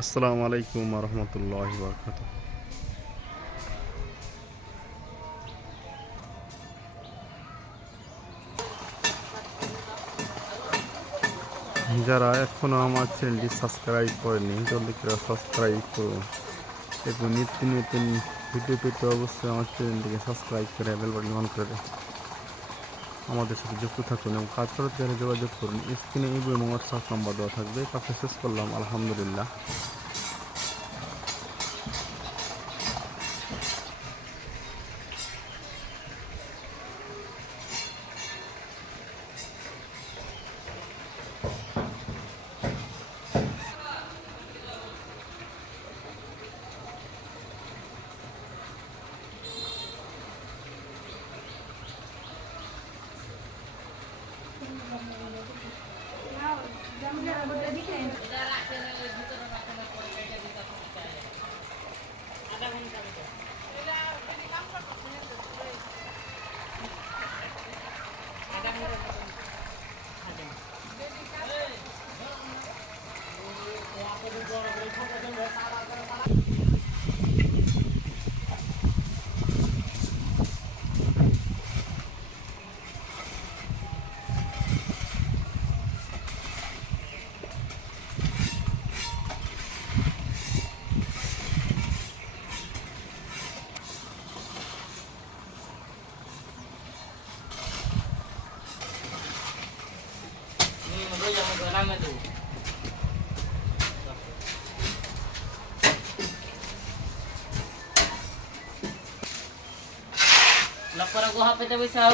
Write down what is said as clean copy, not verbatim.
আসসালামু আলাইকুম রহমতুল্লাহি বারাকাতুহু। যারা এখনো আমার চ্যানেলটি সাবস্ক্রাইব করেনি জলদি করে সাবস্ক্রাইব করুন এবং নিত্য নতুন ভিডিও পেতে অবশ্যই আমার চ্যানেলটিকে সাবস্ক্রাইব করে বেল বাটন অন করে আমাদের সাথে যুক্ত থাকুন এবং কাজ করার জন্য যোগাযোগ করুন। স্ক্রিনে ইবো এবং হোয়াটসঅ্যাপ নাম্বার দেওয়া থাকবে। কাজটা শেষ করলাম আলহামদুলিল্লাহ। Lapor aku HP tapi saya